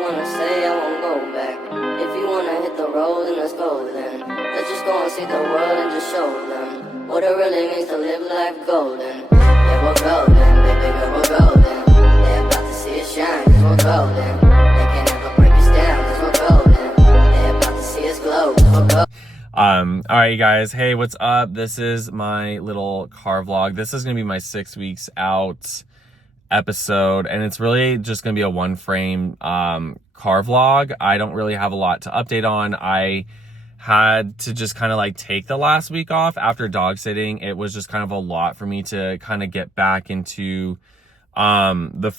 you wanna say, I won't go back. If you wanna hit the road, then let's go then. Let's just go and see the world and just show them what it really means to live life golden. Yeah, we're golden, baby girl, we're golden. They're about to see us shine, cause we're golden. They can't ever break us down, cause we're golden. They're about to see us glow, cause we're golden. All right, you guys. Hey, what's up? This is my little car vlog. This is going to be my 6 weeks out episode, and it's really just going to be a one frame car vlog. I don't really have a lot to update on. I had to just kind of like take the last week off after dog sitting. It was just kind of a lot for me to kind of get back into the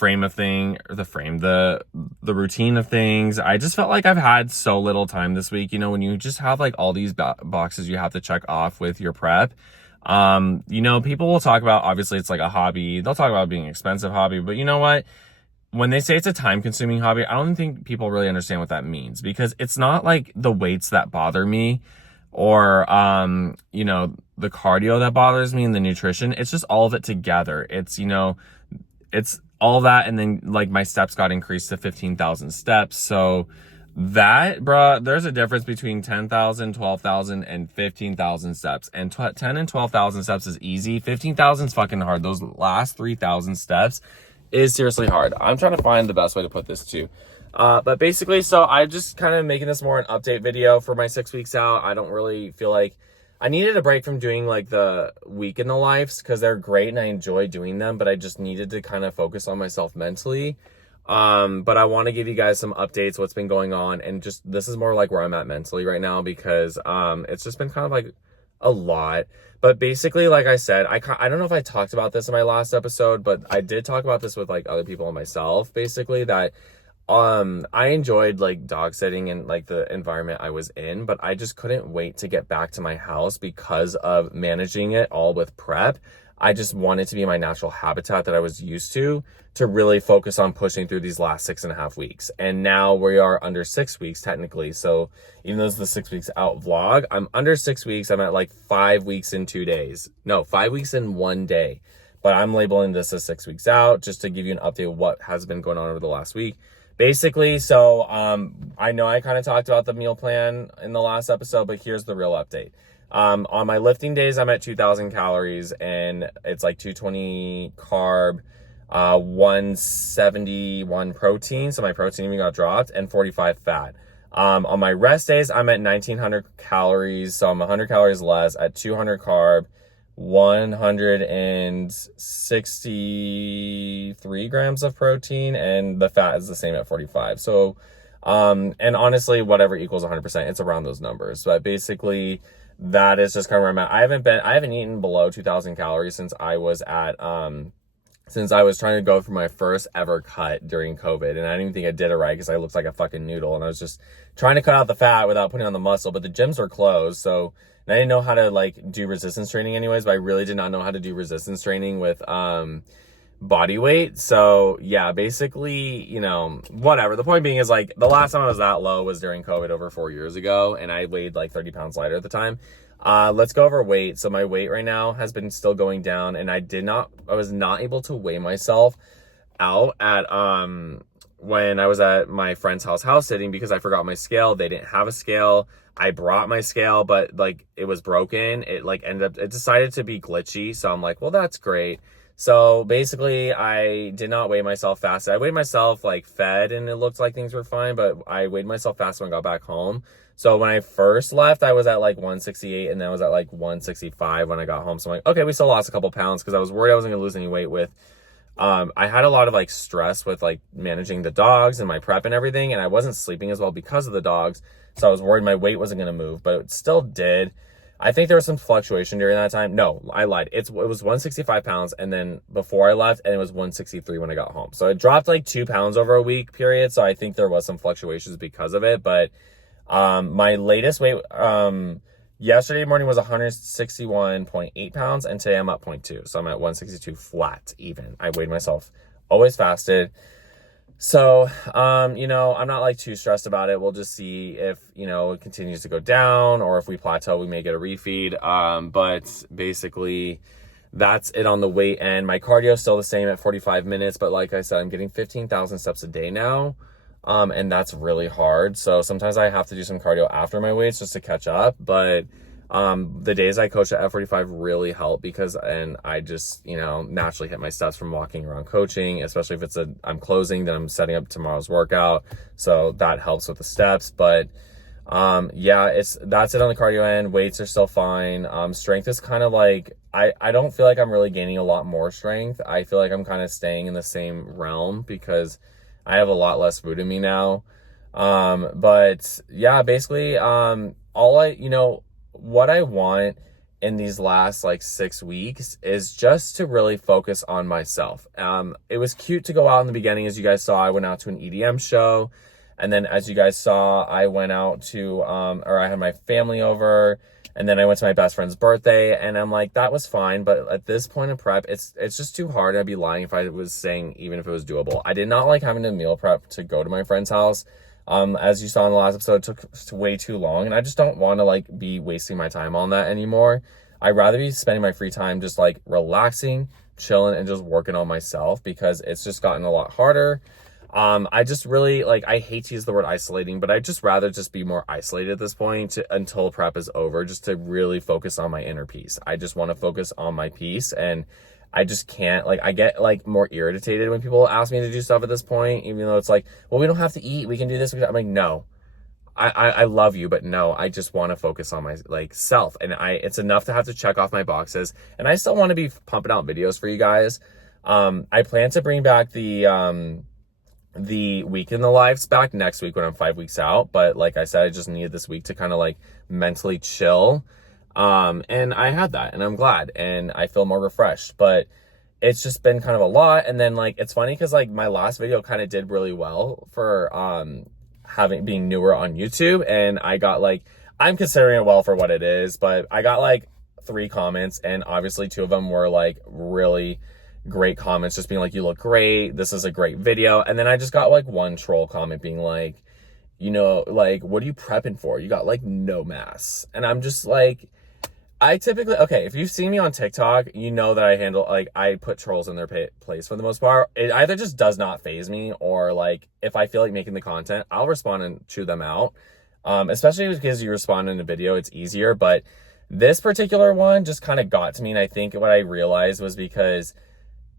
routine of things. I just felt like I've had so little time this week. You know, when you just have like all these boxes you have to check off with your prep. You know, people will talk about, obviously it's like a hobby. They'll talk about it being an expensive hobby, but you know what? When they say it's a time consuming hobby, I don't think people really understand what that means, because it's not like the weights that bother me or, you know, the cardio that bothers me and the nutrition. It's just all of it together. It's, you know, it's all that. And then like my steps got increased to 15,000 steps. So that, bruh, there's a difference between 10,000, 12,000 and 15,000 steps. And 10 and 12,000 steps is easy. 15,000 is fucking hard. Those last 3,000 steps is seriously hard. I'm trying to find the best way to put this too. But basically, so I'm just kind of making this more an update video for my 6 weeks out. I don't really feel like I needed a break from doing like the week in the lives, because they're great and I enjoy doing them, but I just needed to kind of focus on myself mentally. But I want to give you guys some updates, what's been going on, and just this is more like where I'm at mentally right now, because it's just been kind of like a lot. But basically, like I said, I don't know if I talked about this in my last episode, but I did talk about this with like other people and myself, basically, that I enjoyed like dog sitting and like the environment I was in, but I just couldn't wait to get back to my house because of managing it all with prep. I just wanted to be in my natural habitat that I was used to really focus on pushing through these last 6.5 weeks. And now we are under 6 weeks technically. So even though it's the 6 weeks out vlog, I'm under 6 weeks. I'm at like 5 weeks in 2 days. No, 5 weeks in 1 day. But I'm labeling this as 6 weeks out just to give you an update of what has been going on over the last week. Basically, so I know I kind of talked about the meal plan in the last episode, but here's the real update. On my lifting days, I'm at 2,000 calories, and it's like 220 carb, 171 protein. So my protein even got dropped, and 45 fat. On my rest days, I'm at 1,900 calories. So I'm 100 calories less at 200 carb, 163 grams of protein, and the fat is the same at 45. So, and honestly, whatever equals 100%, it's around those numbers. But basically, that is just kind of where I'm at. I haven't eaten below 2,000 calories since I was trying to go for my first ever cut during COVID. And I didn't even think I did it right, because I looked like a fucking noodle. And I was just trying to cut out the fat without putting on the muscle, but the gyms were closed. So, and I didn't know how to like do resistance training anyways, but I really did not know how to do resistance training with, body weight. So yeah, basically, you know, whatever. The point being is like the last time I was that low was during COVID over 4 years ago, and I weighed like 30 pounds lighter at the time. Let's go over weight. So my weight right now has been still going down, and I was not able to weigh myself out at, when I was at my friend's house sitting, because I forgot my scale. They didn't have a scale. I brought my scale, but like it was broken. It like it decided to be glitchy. So I'm like, well, that's great. So basically, I did not weigh myself fast. I weighed myself like fed, and it looked like things were fine, but I weighed myself fast when I got back home. So when I first left, I was at like 168, and then I was at like 165 when I got home. So I'm like, okay, we still lost a couple pounds, because I was worried I wasn't gonna lose any weight with, I had a lot of like stress with like managing the dogs and my prep and everything, and I wasn't sleeping as well because of the dogs. So I was worried my weight wasn't gonna move, but it still did. I think there was some fluctuation during that time. No, I lied. It was 165 pounds, and then before I left, and it was 163 when I got home. So it dropped like 2 pounds over a week period. So I think there was some fluctuations because of it. But my latest weight yesterday morning was 161.8 pounds, and today I'm at 0.2. So I'm at 162 flat even. I weighed myself, always fasted. So, you know, I'm not like too stressed about it. We'll just see if, you know, it continues to go down, or if we plateau, we may get a refeed. But basically that's it on the weight end. My cardio is still the same at 45 minutes, but like I said, I'm getting 15,000 steps a day now. And that's really hard. So sometimes I have to do some cardio after my weights just to catch up. But the days I coach at F45 really help because, and I just, you know, naturally hit my steps from walking around coaching, especially if I'm closing, then I'm setting up tomorrow's workout. So that helps with the steps. But yeah, that's it on the cardio end. Weights are still fine. Strength is kind of like, I don't feel like I'm really gaining a lot more strength. I feel like I'm kind of staying in the same realm because I have a lot less food in me now. But yeah, basically, what I want in these last like 6 weeks is just to really focus on myself. It was cute to go out in the beginning. As you guys saw, I went out to an EDM show. And then as you guys saw, I went out to, I had my family over, and then I went to my best friend's birthday, and I'm like, that was fine. But at this point in prep, it's just too hard. I'd be lying if I was saying even if it was doable. I did not like having to meal prep to go to my friend's house. As you saw in the last episode, it took way too long, and I just don't want to like be wasting my time on that anymore. I'd rather be spending my free time just like relaxing, chilling, and just working on myself because it's just gotten a lot harder. I just really like, I hate to use the word isolating, but I'd just rather just be more isolated at this point until prep is over, just to really focus on my inner peace. I just want to focus on my peace, and I just can't, like, I get like more irritated when people ask me to do stuff at this point, even though it's like, well, we don't have to eat, we can do this. I'm like, no, I love you, but no, I just want to focus on my like self. And it's enough to have to check off my boxes, and I still want to be pumping out videos for you guys. I plan to bring back the week in the lives back next week when I'm 5 weeks out. But like I said, I just needed this week to kind of like mentally chill. And I had that, and I'm glad, and I feel more refreshed, but it's just been kind of a lot. And then like, it's funny because like my last video kind of did really well for, being newer on YouTube. And I got like, I'm considering it well for what it is, but I got like 3 comments, and obviously 2 of them were like really great comments, just being like, you look great, this is a great video. And then I just got like 1 troll comment being like, you know, like, what are you prepping for? You got like no mass. And I'm just like, I typically, okay, if you've seen me on TikTok, you know that I put trolls in their place for the most part. It either just does not faze me, or like, if I feel like making the content, I'll respond and chew them out. Especially because you respond in a video, it's easier. But this particular one just kind of got to me. And I think what I realized was because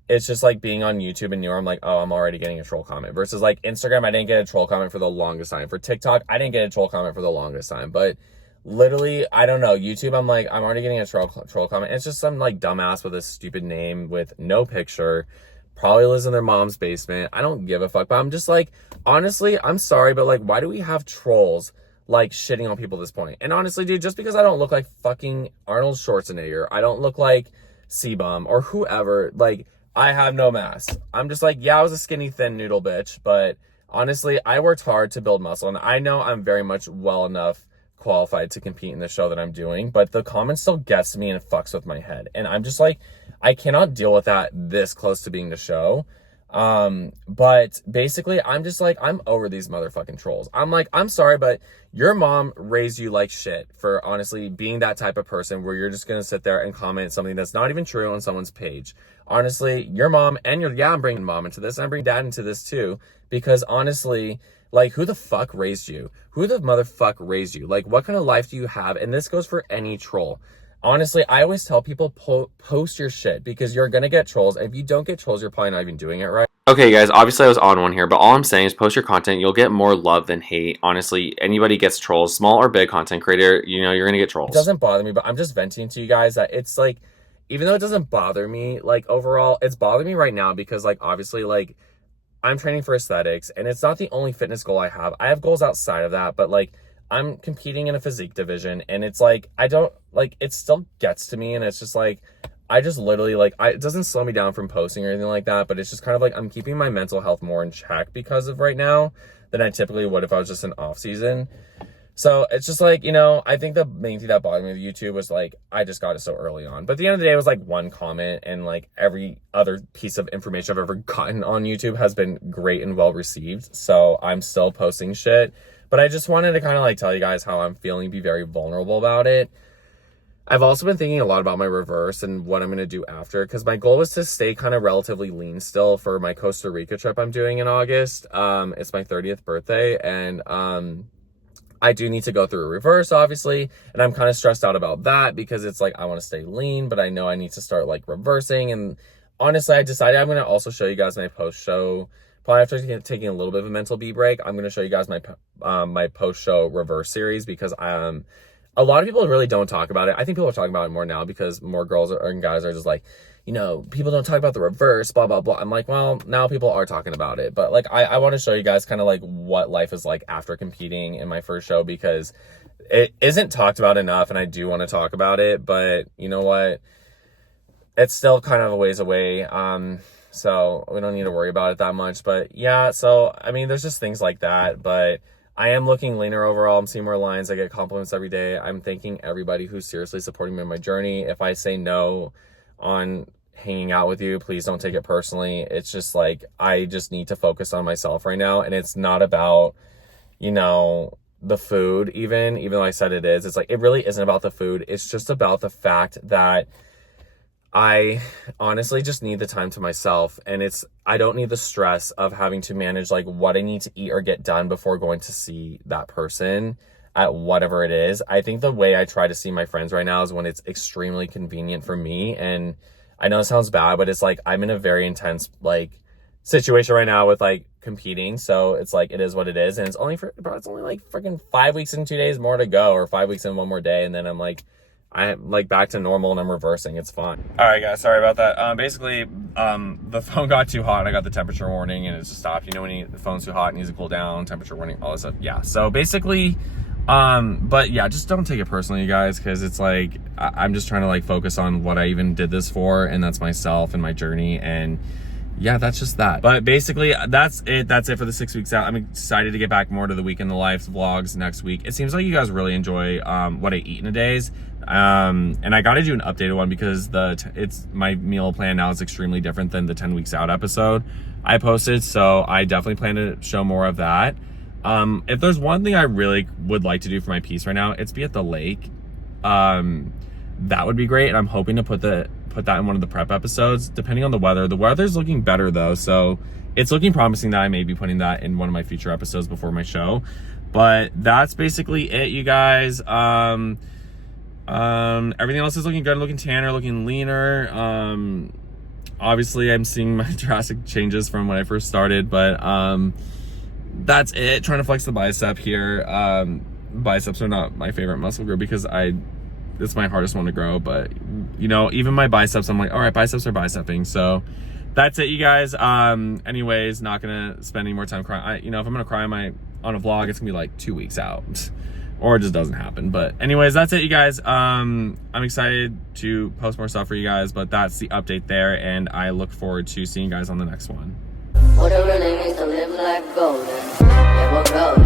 it's just like being on YouTube and newer, I'm like, oh, I'm already getting a troll comment. Versus like Instagram, I didn't get a troll comment for the longest time. For TikTok, I didn't get a troll comment for the longest time. But literally, I don't know, YouTube, I'm like, I'm already getting a troll comment. It's just some like dumbass with a stupid name with no picture, probably lives in their mom's basement. I don't give a fuck. But I'm just like, honestly, I'm sorry, but like, why do we have trolls like shitting on people at this point? And honestly, dude, just because I don't look like fucking Arnold Schwarzenegger, I don't look like C-Bum or whoever, like, I have no mass. I'm just like, yeah, I was a skinny, thin noodle bitch, but honestly, I worked hard to build muscle, and I know I'm very much well enough qualified to compete in the show that I'm doing, but the comment still gets to me and it fucks with my head. And I'm just like, I cannot deal with that this close to being the show. But basically, I'm just like, I'm over these motherfucking trolls. I'm like, I'm sorry, but your mom raised you like shit for honestly being that type of person where you're just gonna sit there and comment something that's not even true on someone's page. Honestly, your mom and I'm bringing mom into this, and I'm bringing dad into this too, because honestly, like, who the fuck raised you? Who the motherfuck raised you? Like, what kind of life do you have? And this goes for any troll. Honestly, I always tell people, post your shit, because you're gonna get trolls. And if you don't get trolls, you're probably not even doing it right. Okay, guys, obviously I was on one here, but all I'm saying is post your content. You'll get more love than hate. Honestly, anybody gets trolls, small or big content creator, you know, you're gonna get trolls. It doesn't bother me, but I'm just venting to you guys that it's like, even though it doesn't bother me, like, overall, it's bothering me right now because, like, obviously, like, I'm training for aesthetics, and it's not the only fitness goal I have. I have goals outside of that, but, like, I'm competing in a physique division, and it's like, I don't, like, it still gets to me, and it's just like, I just literally, like, it doesn't slow me down from posting or anything like that, but it's just kind of like, I'm keeping my mental health more in check because of right now than I typically would if I was just in off season. So it's just like, you know, I think the main thing that bothered me with YouTube was like, I just got it so early on. But at the end of the day, it was like 1 comment, and like every other piece of information I've ever gotten on YouTube has been great and well received. So I'm still posting shit. But I just wanted to kind of like tell you guys how I'm feeling, be very vulnerable about it. I've also been thinking a lot about my reverse and what I'm going to do after, because my goal is to stay kind of relatively lean still for my Costa Rica trip I'm doing in August. It's my 30th birthday, and I do need to go through a reverse, obviously, and I'm kind of stressed out about that because it's like I want to stay lean, but I know I need to start like reversing. And honestly, I decided I'm going to also show you guys my post-show. Probably after taking a little bit of a mental B break, I'm going to show you guys my my post-show reverse series, because a lot of people really don't talk about it. I think people are talking about it more now because more girls and guys are just like, you know, people don't talk about the reverse, blah, blah, blah. I'm like, well, now people are talking about it. But like, I want to show you guys kind of like what life is like after competing in my first show, because it isn't talked about enough, and I do want to talk about it. But you know what? It's still kind of a ways away. So we don't need to worry about it that much. But yeah, so I mean, there's just things like that. But I am looking leaner overall. I'm seeing more lines. I get compliments every day. I'm thanking everybody who's seriously supporting me in my journey. If I say no on hanging out with you, please don't take it personally. It's just like, I just need to focus on myself right now. And it's not about, you know, the food, even though I said it is. It's like, it really isn't about the food. It's just about the fact that I honestly just need the time to myself, and I don't need the stress of having to manage like what I need to eat or get done before going to see that person at whatever it is. I think the way I try to see my friends right now is when it's extremely convenient for me. And I know it sounds bad, but it's like, I'm in a very intense like situation right now with like competing. So it's like, it is what it is. And it's only like freaking 5 weeks and 2 days more to go, or 5 weeks and one more day. And then I'm like back to normal, and I'm reversing. It's fine. All right, guys, sorry about that. Basically, the phone got too hot. I got the temperature warning, and it just stopped. You know, when the phone's too hot, it needs to cool down, temperature warning, all that stuff. Yeah, so basically, but yeah, just don't take it personally, you guys, because it's like, I'm just trying to like focus on what I even did this for, and that's myself and my journey. And yeah, that's just that. But basically, that's it for the 6 weeks out. I'm excited to get back more to the week in the life vlogs next week. It seems like you guys really enjoy what I eat in a days. And I got to do an updated one because my meal plan now is extremely different than the 10 weeks out episode I posted. So I definitely plan to show more of that. If there's one thing I really would like to do for my piece right now, it's be at the lake. That would be great. And I'm hoping to put that in one of the prep episodes, depending on the weather. The weather's looking better though, so it's looking promising that I may be putting that in one of my future episodes before my show. But that's basically it, you guys. Everything else is looking good, looking tanner, looking leaner. Obviously I'm seeing my drastic changes from when I first started, but that's it. Trying to flex the bicep here. Biceps are not my favorite muscle group because it's my hardest one to grow, but you know, even my biceps, I'm like, all right, biceps are biceping. So that's it, you guys. Anyways, not gonna spend any more time crying. You know, if I'm gonna cry on a vlog, it's gonna be like 2 weeks out, or it just doesn't happen. But anyways, that's it, you guys. I'm excited to post more stuff for you guys, but that's the update there, and I look forward to seeing you guys on the next one. What it really means to live life golden. Yeah, we're golden.